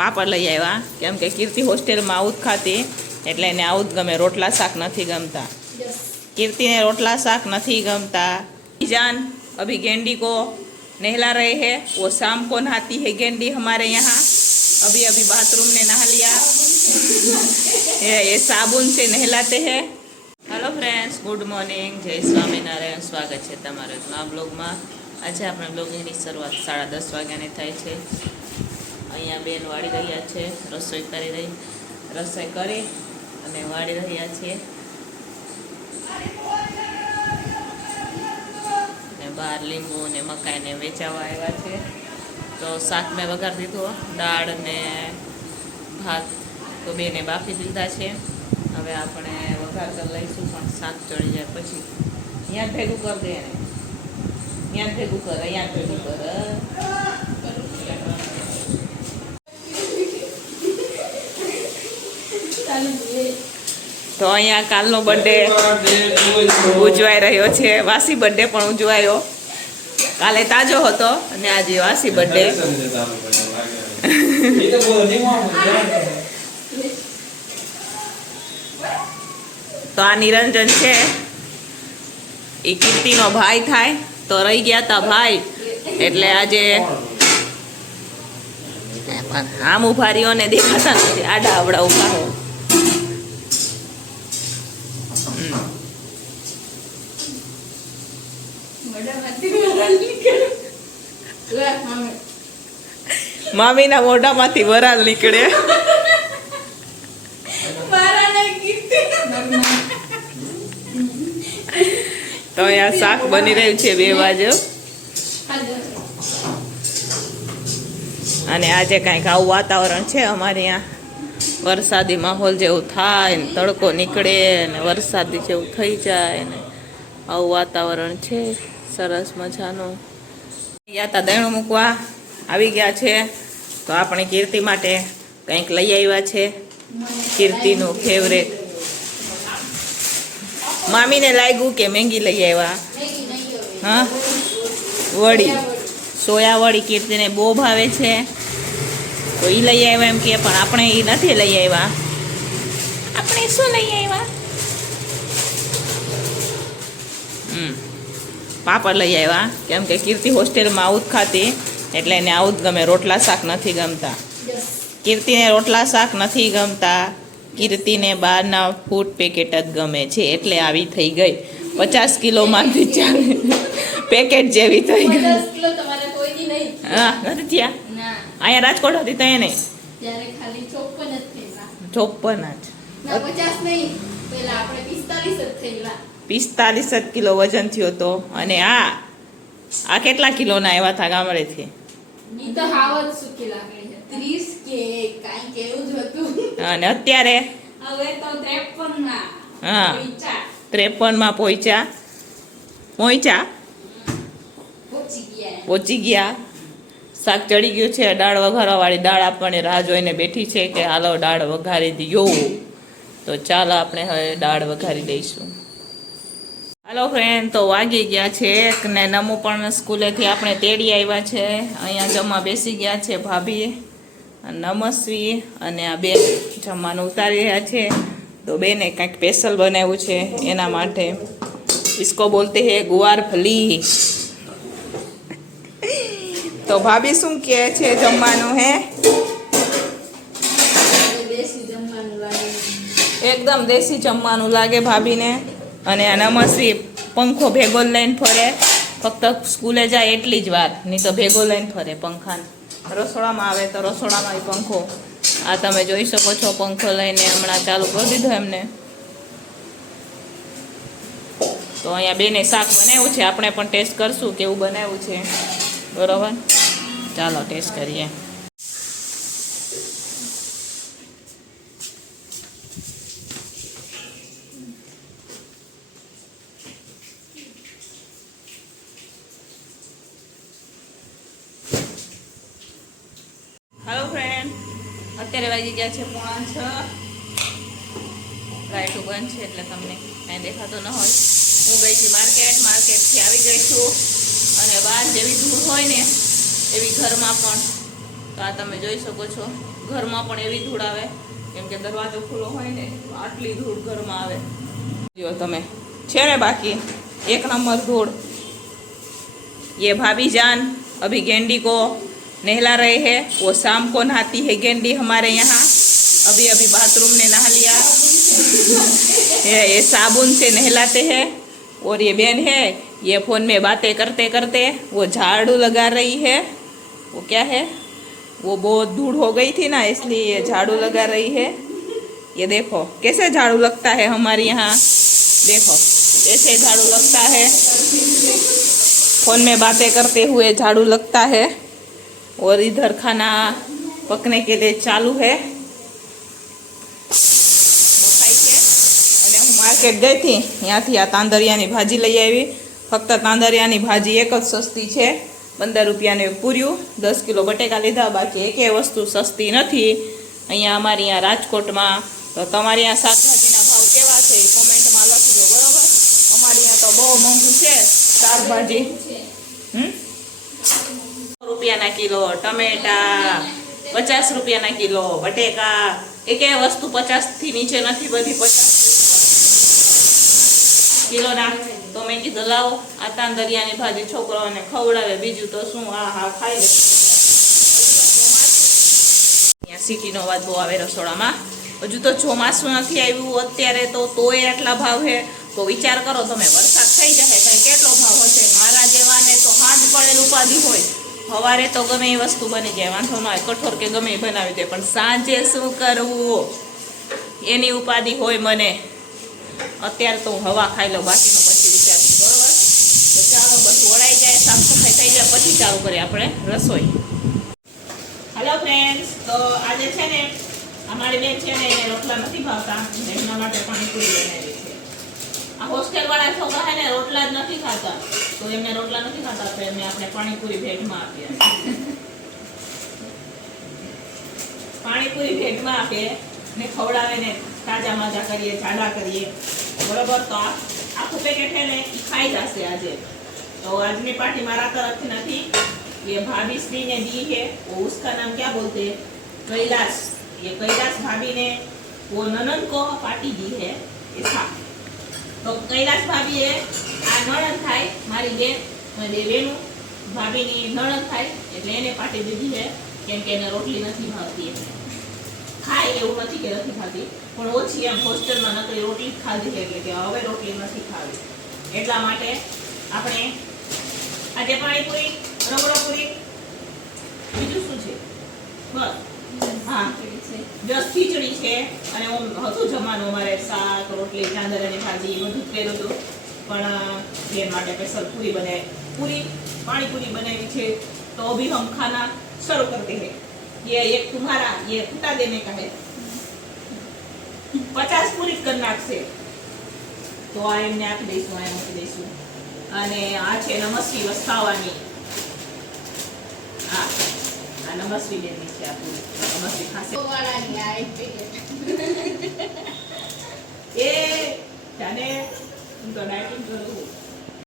પાપડ લઈ આવ્યા કેમ કે કીર્તિ હોસ્ટેલમાં આવું જ ખાતી એટલે એને આવું જ ગમે રોટલા શાક નથી ગમતા कीर्ति ने रोटला साग नहीं गमता जान अभी गेंडी को नहला रहे हैं वो शाम को नहाती है गेंडी हमारे यहाँ अभी अभी बाथरूम ने नहा लिया ये ये साबुन से नहलाते हैं હેલો ફ્રેન્ડ્સ ગુડ મોર્નિંગ જય સ્વામિનારાયણ સ્વાગત છે તમારું એક નવા બ્લોગમાં આજે આપણે બ્લોગિંગની શરૂઆત સાડા દસ વાગ્યાની થાય છે અહીંયા બેન વાળી રહ્યા છે, રસોઈ કરી રહી, રસોઈ કરી અને વાળી રહ્યા છીએ ને બહાર લીંબુ ને મકાઈને વેચાવા આવ્યા છે. તો શાક મેં વઘાર દીધો દાળ ને ભાત તો બેને બાફી દીધા છે. હવે આપણે વઘાર કરી લઈશું, પણ શાક ચડી જાય પછી. અહીંયા ભેગું કરી દે એને. અહીંયા ભેગું કર, અહીંયા ભેગું કર. તો અહીંયા કાલનો બર્થડે ઉજવાઈ રહ્યો છે. વાસી બર્થડે પણ ઉજવાયો. કાલે તાજો હતો અને આજે વાસી બર્થડે તો આ નિરંજન છે. એ કીર્તિનો ભાઈ થાય. તો રહી ગયા તા ભાઈ. એટલે આજે આમ ઊભા રહ્યો ને દેખાતા નથી. આડા અવડા ઊભા મામીના મોઢામાંથી વરાળ નીકળે. તો અહીંયા શાક બની રહ્યું છે બે બાજુ. અને આજે કાંઈક આવું વાતાવરણ છે અમારે ત્યાં વરસાદી માહોલ જેવું થાય ને તડકો નીકળે ને વરસાદી જેવું થઈ જાય ને આવું વાતાવરણ છે. સરસ મજાનું. યાતા દહીણું મૂકવા આવી ગયા છે. તો આપણે કીર્તિ માટે કંઈક લઈ આવ્યા છે. કીર્તિનું ફેવરેટ મામીને લાગ્યું કે મેંગી લઈ આવ્યા. હા? વડી. સોયા વડી કીર્તિને બહુ ભાવે છે. તો એ લઈ આવ્યા એમ કે, પણ આપણે એ નથી લઈ આવ્યા. આપણે શું લઈ આવ્યા? હમ. પાપડ લઈ આવ્યા. કેમ કે કીર્તિ હોસ્ટેલમાં આવું જ ખાતી એટલે એને આવું જ ગમે. રોટલા શાક નથી ગમતા. કીર્તિને રોટલા શાક નથી ગમતા. કીર્તિને બહારના ફૂડ પેકેટ જ ગમે છે. એટલે આવી થઈ ગઈ. પચાસ કિલોમાંથી ચાલે પેકેટ જેવી થઈ ગઈ. હા નથી થયા? અહીંયા રાજકોટ હતી તો એને ચોપ્પન જ ચોપન જ. પચાસ નહીં. પેલા આપણે પિસ્તાલીસ જ થયેલા. પિસ્તાલીસ જ કિલો વજન થયો હતો. અને આ આ કેટલા કિલોના આવ્યા હતા ગામડેથી? એવું અને અત્યારે? હવે ત્રેપનમાં હા. ત્રેપનમાં પહોંચ્યા પહોંચ્યા પહોંચી ગયા. શાક ચડી ગયું છે. દાળ વઘારવાવાળી દાળ આપણને રાહ જોઈને બેઠી છે કે હાલો દાળ વઘારી દો તો ચાલો આપણે હવે દાળ વઘારી દઈશું હલો ફ્રેન્ડ તો વાગી ગયા છે ને નમો પણ સ્કૂલેથી આપણે તેડી આવ્યા છે. અહીંયા જમવા બેસી ગયા છે ભાભી નમસ્વી અને આ બે જમવાનું ઉતારી રહ્યા છે. તો બેને કાંઈક સ્પેશલ બનાવ્યું છે એના માટે. ઇસકો બોલતે હે ગુવાર ફલી. તો ભાભી શું કહે છે જમવાનું હે? એકદમ દેશી જમવાનું લાગે ભાભીને. અને આ નમસ્વી પંખો ભેગો લઈને ફરે. ફક્ત સ્કૂલે જાય એટલી જ વાર નહીં તો ભેગો લઈને ફરે પંખાને. રસોડામાં આવે તો રસોડામાં પંખો. આ તમે જોઈ શકો છો, પંખો લઈને હમણાં ચાલુ કરી દીધો એમને. તો અહીંયા બેને શાક બનાવ્યું છે. આપણે પણ ટેસ્ટ કરશું કેવું બનાવ્યું છે. બરોબર? ચાલો ટેસ્ટ કરીએ હેલો ફ્રેન્ડ અત્યારે વાગી ગયા છે પોણા છ. લાઇટો બંધ છે એટલે તમને કાંઈ દેખાતો ન હોય. હું ગઈ છું માર્કેટ માર્કેટથી આવી ગઈ છું. અને બહાર જેવી ધૂળ હોય ને, એવી ઘરમાં પણ. તો આ તમે જોઈ શકો છો, ઘરમાં પણ એવી ધૂળ આવે. કેમ કે દરવાજો ખુલ્લો હોય ને આટલી ધૂળ ઘરમાં આવે. જો તમે, છે ને બાકી? એક નંબર ધૂળ. યે ભાભી જાન, અભી ગેંડી કો. नहला रहे हैं। वो शाम को नहाती है गेंडी हमारे यहाँ। अभी अभी बाथरूम ने नहा लिया। ये ये साबुन से नहलाते हैं। और ये बहन है, ये फ़ोन में बातें करते करते वो झाड़ू लगा रही है। वो क्या है? वो बहुत धूल हो गई थी ना, इसलिए ये झाड़ू लगा रही है। ये देखो, कैसे झाड़ू लगता है हमारे यहाँ? देखो ऐसे झाड़ू लगता है? फ़ोन में बातें करते हुए झाड़ू लगता है। और इधर खाना पकने के लिए चालू है બફાઈ છે અને હું માર્કેટ ગઈ હતી ત્યાંથી આ તાંદરિયાની ભાજી લઈ આવી ફક્ત તાંદરિયાની ભાજી એક જ સસ્તી છે પંદર રૂપિયાને પૂર્યું દસ કિલો બટેકા લીધા બાકી એકેય વસ્તુ સસ્તી નથી અહીંયા અમારી અહીંયા રાજકોટમાં તો તમારી અહીંયા શાકભાજીના ભાવ કેવા છે એ કોમેન્ટમાં લખજો બરોબર અમારી અહીંયા તો બહુ મોંઘું છે શાકભાજી હમ રૂપિયાના કિલો, ટમેટા, પચાસ રૂપિયાના કિલો, બટેકા એકેય વસ્તુ પચાસથી નીચે નથી, બધી પચાસ કિલોના. તો મેં કીધું, લાવો, આ તાંદરિયાની ભાજી છોકરાઓને ખવડાવે, બીજું તો શું, આ હા ખાઈ લે. સિટીનો અવાજ બહુ આવે રસોડામાં. હજુ તો ચોમાસું નથી આવ્યું, અત્યારે તો તોય આટલા ભાવ છે તો વિચાર કરો તમે, વરસાદ થઈ જશે, તો કેટલો ભાવ હશે? મારા જેવાને તો હાથ પડેલ ઉપાધિ હોય. સવારે તો ગમે એ વસ્તુ બની જાય, વાંધો ન કઠોર કે ગમે એ બનાવી દે, પણ સાંજે શું કરવું? એની ઉપાધિ હોય મને. અત્યારે તો હું હવા ખાઈ લઉં, બાકીનો પછી વિચારશું બરોબર? તો ચાલો, બધું વળાઈ જાય, સાફ સફાઈ થઈ જાય, પછી ચાલુ કરીએ આપણે રસોઈ. હેલો ફ્રેન્ડ્સ તો આજે છે ને અમારી બેન છે ને, એને રોટલા નથી ભાવતા એમના માટે પાણીપુરી બનાવી છે. હોસ્ટેલ વાળા છોકરા છે ને રોટલા જ નથી ખાતા તો એમને રોટલા નથી ખાતા તો એમને આપણે પાણીપુરી ભેટમાં આપીએ પાણીપુરી ભેટમાં આપીએ ને ખવડાવે ને તાજા માજા કરીએ જાડા કરીએ બરોબર તો આ આખું પેકેટ છે ને એ ખાઈ જશે આજે तो आज की पार्टी मारा तरफ से नहीं ये भाभी श्री ने दी है वो उसका नाम क्या बोलते हैं कैलाश ये कैलाश भाभी ने वो ननन को पार्टी दी है ऐसा તો કૈલાસ ભાભીએ આ નણંદ થાય, મારી બેન બેનું ભાભીની નણંદ થાય, એટલે એને પાટી દીધી છે, કેમ કે એને રોટલી નથી ભાવતી ખાય એવું નથી કે નથી ખાતી પણ ઓછી એમ હોસ્ટેલમાં નકરી રોટલી ખાધી છે, એટલે કે હવે રોટલી નથી ખાવી. એટલા માટે આપણે આજે પાણીપુરી રગડોપુરી બીજું શું છે? બસ. હા. જસ ખીચડી છે અને હતું જમવાનું અમારે શાક, રોટલી, ચાંદર અને ભાજી બધું જ કર્યું હતું. પણ બેન માટે સ્પેશિયલ પૂરી બનાવી, પૂરી, પાણીપૂરી બનાવી છે. તો અભી હમ ખાના શરૂ કરતે હૈ. ये एक तुम्हारा ये हटा देने का પચાસ પૂરી કર નાખશે તો આ એમને આપી દઈશું, આ મૂકી દઈશું. અને આ છે નમસ્તી વસ્તાવાની. હા. આ નમસ્વી બેનની છે આ પૂરી નમસ્વી ખાશે વાળાની આ એક પેકેટ એ જાને હું તો ડાયટિંગ કરું